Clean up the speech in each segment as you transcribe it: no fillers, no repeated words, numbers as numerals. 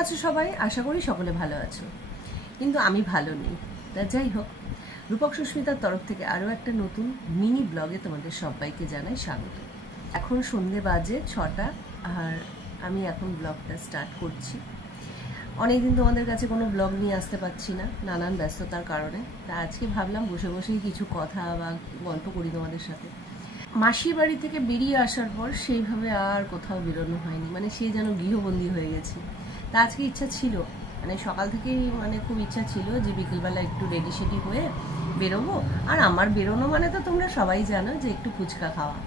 আছো সবাই? আশা করি সকলে ভালো আছো, কিন্তু আমি ভালো নেই। তা যাই হোক, রূপক সুস্মিতার তরফ থেকে আরও একটা নতুন মিনি ব্লগে তোমাদের সবাইকে জানাই স্বাগত। এখন সন্ধে বাজে 6টা, আর আমি এখন ব্লগটা স্টার্ট করছি। অনেকদিন তোমাদের কাছে কোনো ব্লগ নিয়ে আসতে পারছি না, নানান ব্যস্ততার কারণে। তা আজকে ভাবলাম বসে বসেই কিছু কথা বা গল্প করি তোমাদের সাথে। মাসির বাড়ি থেকে বেরিয়ে আসার পর সেইভাবে আর কোথাও বেরোনো হয়নি, মানে সে যেন গৃহবন্দী হয়ে গেছি। তা আজকে ইচ্ছা ছিল, মানে সকাল থেকেই খুব ইচ্ছা ছিল যে বিকেলবেলা একটু রেডি সেডি হয়ে বেরোবো। আর আমার বেরোনো মানে তো তোমরা সবাই জানো যে একটু ফুচকা খাওয়া।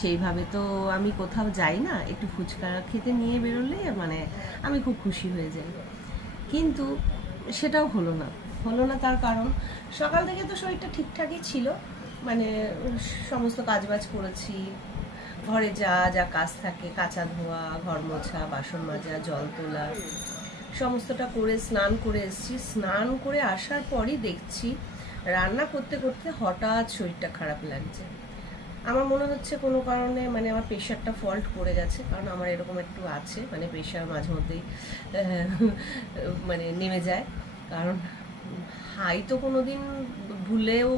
সেইভাবে তো আমি কোথাও যাই না, একটু ফুচকা খেতে নিয়ে বেরোলে আমি খুব খুশি হয়ে যাই। কিন্তু সেটাও হলো না। তার কারণ সকাল থেকে তো শরীরটা ঠিকঠাকই ছিল, সমস্ত কাজবাজ করেছি, ঘরে যা যা কাজ থাকে, কাচা ধোয়া, ঘর মোছা, বাসন মাজা, জল তোলা, সমস্তটা করে স্নান করে এসেছি। স্নান করে আসার পরই দেখছি রান্না করতে করতে হঠাৎ শরীরটা খারাপ লাগছে। আমার মনে হচ্ছে কোনো কারণে আমার প্রেশারটা ফল্ট করে গেছে, কারণ আমার এরকম একটু আছে, প্রেশার মাঝে মধ্যেই নেমে যায়। কারণ হাই তো কোনোদিন ভুলেও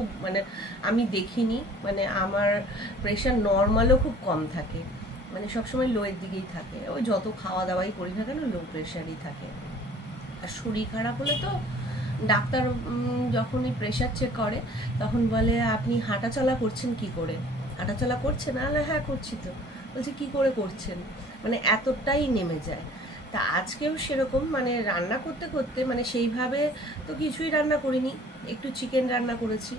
আমি দেখিনি, আমার প্রেশার নর্মালও খুব কম থাকে, সবসময় লোয়ের দিকেই থাকে। ওই যত খাওয়া দাওয়াই করি না কেন, লো প্রেশারই থাকে। আর শরীর খারাপ হলে তো ডাক্তার যখনই প্রেশার চেক করে তখন বলে আপনি হাঁটাচলা করছেন কি করে? হাঁটাচলা করছেন? হ্যাঁ করছি তো। বলছে কি করে করছেন? এতটাই নেমে যায়। তা আজকেও সেরকম, রান্না করতে করতে সেইভাবে তো কিছুই রান্না করিনি, একটু চিকেন রান্না করেছি।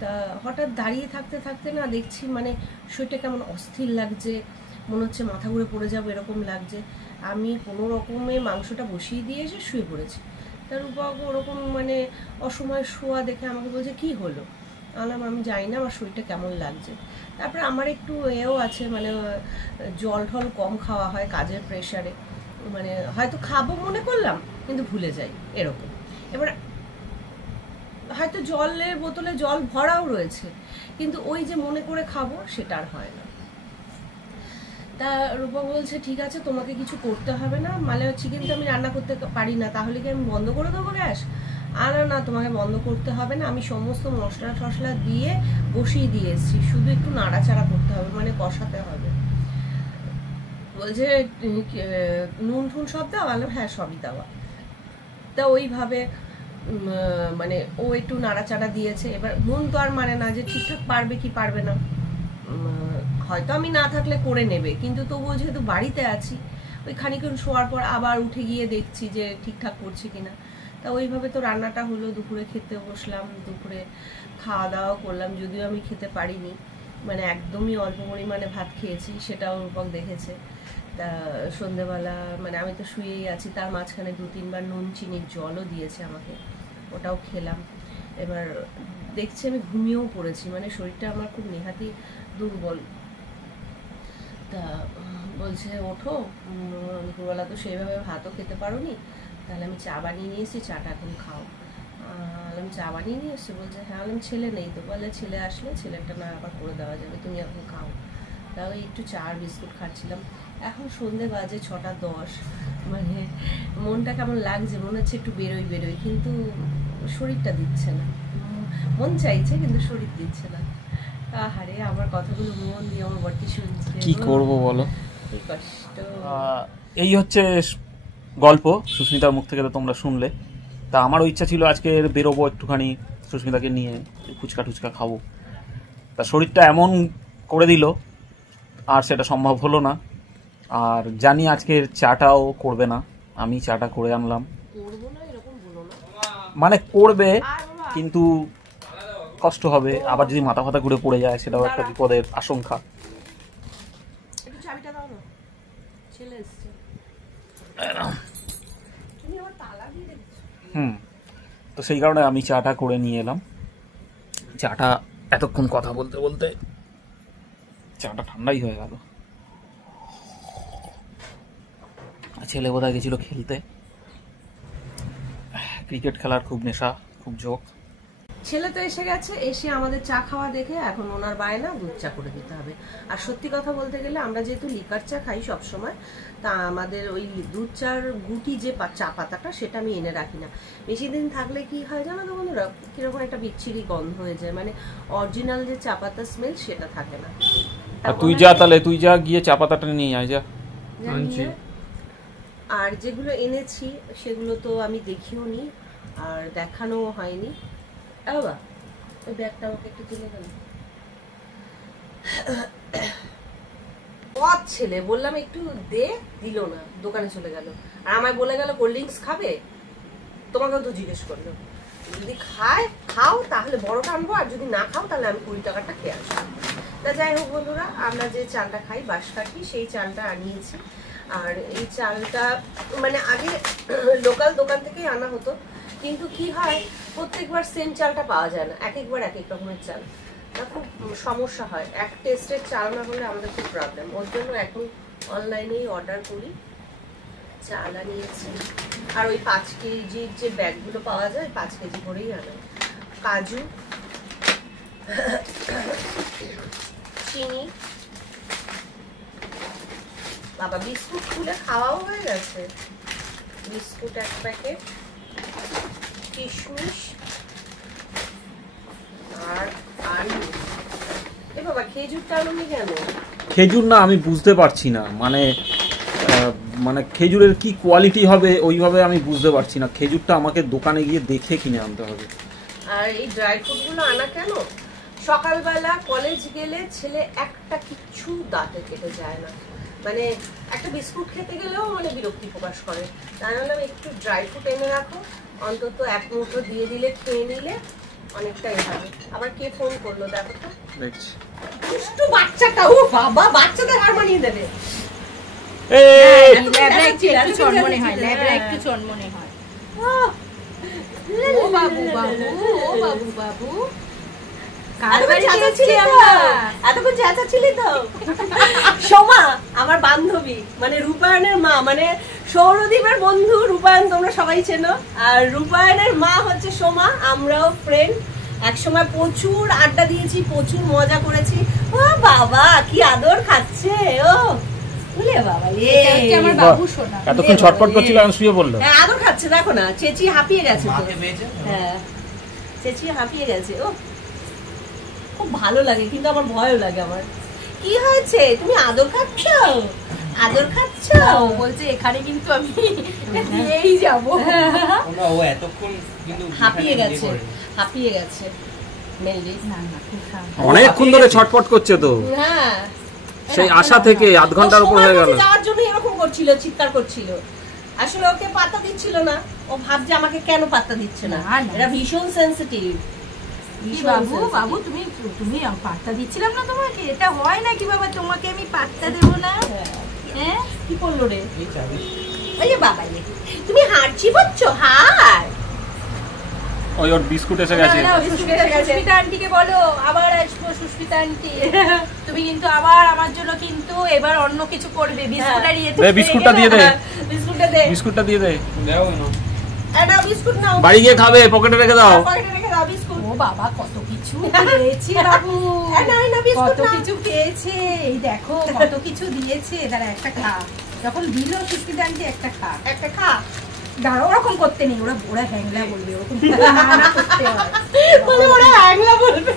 তা হঠাৎ দাঁড়িয়ে থাকতে থাকতে না দেখছি শরীরটা কেমন অস্থির লাগছে, মনে হচ্ছে মাথা ঘুরে পড়ে যাবো এরকম লাগছে। আমি কোনো রকমে মাংসটা বসিয়ে দিয়ে এসে শুয়ে পড়েছি। তার উপর ওরকম অসময় শোয়া দেখে আমাকে বলছে কি হলো? আমি জানি না, আমার শরীরটা কেমন লাগছে। তারপরে আমার একটু এও আছে, জল ঢল কম খাওয়া হয় কাজের প্রেশারে, হয়তো খাবো মনে করলাম কিন্তু ভুলে যাই এরকম। এবার হয়তো জলের বোতলে জল ভরাও রয়েছে, কিন্তু ওই যে মনে করে খাবো সেটা আর হয় না। তা রূপা বলছে ঠিক আছে, তোমাকে কিছু করতে হবে না, চিকেন তো আমি রান্না করতে পারি না, তাহলে কি আমি বন্ধ করে দেবো গ্যাস? আর না, তোমাকে বন্ধ করতে হবে না, আমি সমস্ত মশলা টশলা দিয়ে বসিয়ে দিয়ে এসেছি, শুধু একটু নাড়াচাড়া করতে হবে, কষাতে হবে। বলছে নুন ঠুন সব দেওয়া? হ্যাঁ সবই দেওয়া। তা ওইভাবে ও একটু নাড়াচাড়া দিয়েছে। এবার মন তো আর না যে ঠিকঠাক পারবে কি পারবে না, হয়তো আমি না থাকলে করে নেবে, কিন্তু তবুও যেহেতু বাড়িতে আছি, ওই খানিকক্ষণ শোয়ার পর আবার উঠে গিয়ে দেখছি যে ঠিকঠাক করছি কিনা। তা ওইভাবে তো রান্নাটা হলো, দুপুরে খেতে বসলাম, দুপুরে খাওয়া দাওয়া করলাম, যদিও আমি খেতে পারিনি, একদমই অল্প পরিমাণে ভাত খেয়েছি, সেটাও রূপক দেখেছে। তা সন্ধেবেলা আমি তো শুয়েই আছি, তার মাঝখানে 2-3 বার নুন চিনির জলও দিয়েছে আমাকে, ওটাও খেলাম। এবার দেখছি আমি ঘুমিয়েও পড়েছি, শরীরটা আমার খুব নেহাতি দুর্বল। তা বলছে ওঠো, দুপুরবেলা তো সেইভাবে ভাতও খেতে পারো নি, তাহলে আমি চা বানিয়ে নিয়ে এসেছি, চাটা এখন খাও। আমি চা বানিয়ে নিয়ে এসছি? বলছে হ্যাঁ। ছেলে নেই তো? বলে ছেলে আসলে ছেলেটা না আবার করে দেওয়া যাবে, তুমি এখন খাও। তা ওই একটু চা আর বিস্কুট খাচ্ছিলাম। এখন সন্ধে বাজে 6টা 10, মনটা কেমন লাগছে, মনে হচ্ছে একটু বেরোই, কিন্তু শরীরটা দিচ্ছে না। মন চাইছে কিন্তু শরীর দিচ্ছে না। আহারে, আমার কথাগুলো মন দিয়ে আমার বরটি শুনছে, কি করব বলো, কি কষ্ট। এই হচ্ছে গল্প, সুস্মিতার মুখ থেকে তো তোমরা শুনলে। তা আমারও ইচ্ছা ছিল আজকে বেরোবো একটুখানি, সুস্মিতাকে নিয়ে ফুচকা টুচকা খাবো। তা শরীরটা এমন করে দিল, আর সেটা সম্ভব হলো না। আর জানি আজকের চাটাও করবে না, আমি চাটা করে আনলাম। করবে, কিন্তু কষ্ট হবে, আবার যদি মাথা ফাথা ঘুরে পড়ে যায় সেটাও একটা বিপদের আশঙ্কা। তো সেই কারণে আমি চাটা করে নিয়ে এলাম। চাটা এতক্ষণ কথা বলতে বলতে চাটা ঠান্ডাই হয়ে গেল। ছেলে বোধহয় গেছিল খেলতে, ক্রিকেট খেলার খুব নেশা, খুব ঝোঁক। ছেলে তো এসে গেছে, এসে আমাদের চা খাওয়া দেখে এখন ওনার বায়না দুধ চা করে দিতে হবে। আর সত্যি কথা বলতে গেলে আমরা যেহেতু লিকার চা খাই সব সময়, তা আমাদের ওই দুধ চার গুটি যে চা পাতাটা সেটা আমি এনে রাখি না। বেশি দিন থাকলে কি হয় জানো তো বন্ধুরা, কিরকম একটা বিচ্ছিরি গন্ধ হয়ে যায়, মানে অরিজিনাল যে চা পাতা স্মেল সেটা থাকে না। আর তুই যা তাহলে, তুই যা গিয়ে চা পাতাটা নিয়ে আয় যা। আর যেগুলো এনেছি সেগুলো তো আমি দেখিও নি আর দেখানোও হয়নি। বাবা ওই ব্যাগটা আমাকে একটু তুলে দেন। পথ ছেলে, বললাম একটু দে, দিল না, দোকানে চলে গেল। আর আমায় বলে গেল কোল্ড ড্রিঙ্কস খাবে, তোমাকেও তো জিজ্ঞেস করলো। যদি খাও তাহলে বড়টা আনবো, আর যদি না খাও তাহলে আমি 20 টাকাটা খেয়ে আসবো। তা যাই হোক বন্ধুরা, আমরা যে চালটা খাই বাঁশকাঠি, সেই চালটা আনিয়েছি। আর এই চালটা মানে আগে লোকাল দোকান থেকেই আনা হতো, কিন্তু কি হয় প্রত্যেকবার সেম চালটা পাওয়া যায় না, এক একবার এক এক রকমের চাল, তা খুব সমস্যা হয়। এক টেস্টের চাল না হলে আমাদের খুব প্রবলেম। ওর জন্য এখন অনলাইনেই অর্ডার করি। চাল আনিয়েছি, আর ওই 5 কেজির যে ব্যাগগুলো পাওয়া যায় 5 কেজি করেই আনে। কাজু, চিনি, বাবা বিস্কুট খুলে খাওয়াও হয়ে গেছে, বিস্কুট 1 প্যাকেট, কিশমিশ আর আলু। এ বাবা খেজুরটা আলুনি কেন? খেজুর না, আমি বুঝতে পারছি না, মানে খেজুরের কি কোয়ালিটি হবে ওইভাবে আমি বুঝতে পারছি না। খেজুরটা আমাকে দোকানে গিয়ে দেখে কিনে আনতে হবে। আর এই ড্রাই ফ্রুটগুলো আনা কেন, সকালবেলা কলেজ গেলে ছেলে একটা কিচ্ছু দাঁতে কেটে যায় না, মানে একটা বিস্কুট খেতে গেলেও মানে বিরক্তি প্রকাশ করে। তাই বললাম একটু ড্রাই ফ্রুট এনে রাখো, অন্তত 1 মুঠো দিয়ে দিলে, খেয়ে নিলে অনেকটাই হবে। আবার কে ফোন করলো দেখো তো, দেখছি দুষ্টু বাচ্চাটা। ও বাবা, বাচ্চাদের হার মানিয়ে দেবে। একটু চনমনে হয়, একটু চনমনে হয়। ও বাবু বাবু, ও বাবু বাবু, এতক্ষণ চেঁচাচ্ছিলি তো। সোমা আমার বান্ধবী, মানে রূপায়ণের মা, মানে সৌরদীপের বন্ধু রূপায়ণ, তোমরা সবাই চেনো। আর রূপায়ণের মা হচ্ছে সোমা, আমরাও ফ্রেন্ড। একসময় প্রচুর আড্ডা দিয়েছি, প্রচুর মজা করেছি। ও বাবা কি আদর খাচ্ছে ও, বুঝলে বাবা। আমার বাবু সোনা এতক্ষণ ছটফট করছিল, এখন শুয়ে পড়লো। হ্যাঁ আদর খাচ্ছে, দেখো না, চেঁচি হাঁপিয়ে গেছে তো। হ্যাঁ চেঁচি হাঁপিয়ে গেছে। ও খুব ভালো লাগে, কিন্তু আমার ভয়ও লাগে। আমার কি হয়েছে, তুমি আদর খাচ্ছ? আদর খাচ্ছ? বলছে এখানে কিন্তু আমি দিয়েই যাবো। ও এতক্ষণ কিন্তু হাঁপিয়ে গেছে, হাঁপিয়ে গেছে মেনলি। না না, খুব শান্ত। অনেকক্ষণ ধরে ছটফট করছে তো, হ্যাঁ সেই আশা থেকে আধ ঘন্টার উপর হয়ে গেল। যাওয়ার জন্য এরকম করছিল, চিৎকার করছিল। আসলে ওকে পাত্তা দিচ্ছিল না, ও ভাবছে আমাকে কেন পাত্তা দিচ্ছে না। এরা ভীষণ সেনসিটিভ। বাবু বাবু, তুমি তুমি পাত্তা দিচ্ছিলাম না তোমাকে, এটা হয় না কি বাবা, তোমাকে আমি পাত্তা দেবো না? হ্যাঁ কি করলো রে? এই বাবা, তুমি হাড় চিবোচ্ছ? হাড় ওই ওর বিস্কুট এসে গেছে। সুস্মিতা আন্টিকে বলো আবার আসবো। সুস্মিতা আন্টি, তুমি কিন্তু আবার আমার জন্য কিন্তু এবার অন্য কিছু করবে। বিস্কুট আর ইয়ে, বিস্কুটটা দিয়ে দে, বিস্কুটটা দে, বিস্কুটটা দিয়ে দে। দাও না, এটা বিস্কুট নাও, বাড়ি গিয়ে খাবে, পকেটে রেখে দাও। পকেটে রেখে দাও বিস্কুট। ও বাবা কত কিছু খেয়েছে বাবু, কত কিছু খেয়েছে। এই দেখো কত কিছু দিয়েছে। দাঁড়া একটা খা, যখন দিল সুস্মিতা আন্টি একটা খা, একটা খা। দাঁড়া ওরকম করতে নেই, ওরা হ্যাংলা বলবে, ওরকম করতে হয়। বলে ওরা হ্যাংলা বলবে,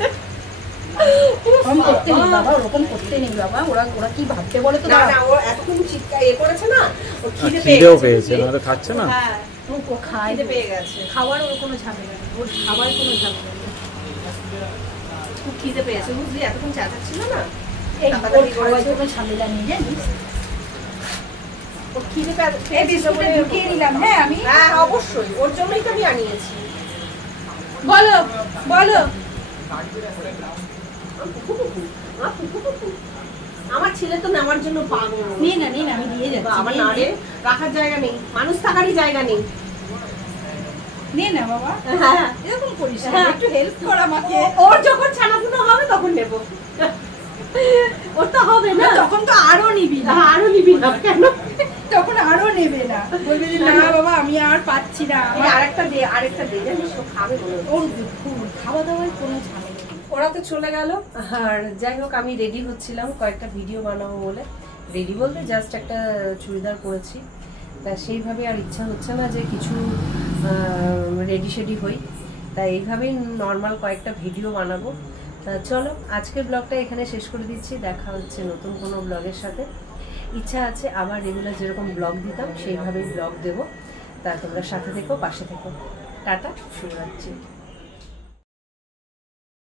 ওরকম করতে নেই বাবা, ওরকম করতে নেই বাবা। ওরা কি ভাবতে বলে তো। না না, ও এতক্ষণ চিৎকার করেছে না, ও খিদে খিদেও পেয়ে পেয়েছে, গেছে। না তো খাচ্ছে না। হ্যাঁ ও খায়, খিদে পেয়ে গেছে। খাওয়ার ওর কোনো ঝামেলা নেই, ওর খাবার কোনো ঝামেলা নেই। খুব খিদে পেয়েছে, বুঝলি, এতক্ষণ চেঁচাচ্ছিল না। এই ওর খাওয়ার কোনো ঝামেলা নেই জানিস। ও খিদে পেয়েছে, এই বিস্কুটে ঢুকিয়ে দিলাম। হ্যাঁ আমি, হ্যাঁ অবশ্যই, ওর জন্যই তো আমি আনিয়েছি। বলো বলো। আমার ছেলে তো নেওয়ার জন্য পাগল। নিয়ে না নিয়ে না, আমি দিয়ে যাচ্ছি। বাবা না রে, রাখার জায়গা নেই, মানুষ থাকারই জায়গা নেই। নিয়ে না বাবা, হ্যাঁ এরকম করিস না, একটু হেল্প কর আমাকে। ওর যখন ছানাপুনা হবে তখন নেব, ওর তো হবে না, তখন তো আরো নিবি না। আরো নিবি না কেন? তখন আরো নেবে না, বলবে যে না বাবা আমি আর পাচ্ছি না, আরেকটা দে জানিস ও খাবে বলে। ওর খাওয়া দাওয়ায় কোনো ঝামেলা নেই। ওরা তো চলে গেল, আর যাই হোক আমি রেডি হচ্ছিলাম কয়েকটা ভিডিও বানাবো বলে। রেডি বলতে জাস্ট একটা চুড়িদার পরেছি, তা সেইভাবে আর ইচ্ছা হচ্ছে না যে কিছু রেডি শেডি হই, তাই এইভাবেই নর্মাল কয়েকটা ভিডিও বানাবো। তা চলো আজকের ব্লগটা এখানে শেষ করে দিচ্ছি, দেখা হচ্ছে নতুন কোনো ব্লগের সাথে। ইচ্ছা আছে আবার রেগুলার যেরকম ব্লগ দিতাম সেইভাবেই ব্লগ দেবো, তা তোমরা সাথে থেকো, পাশে থেকো। টাটা, শুরু হচ্ছে।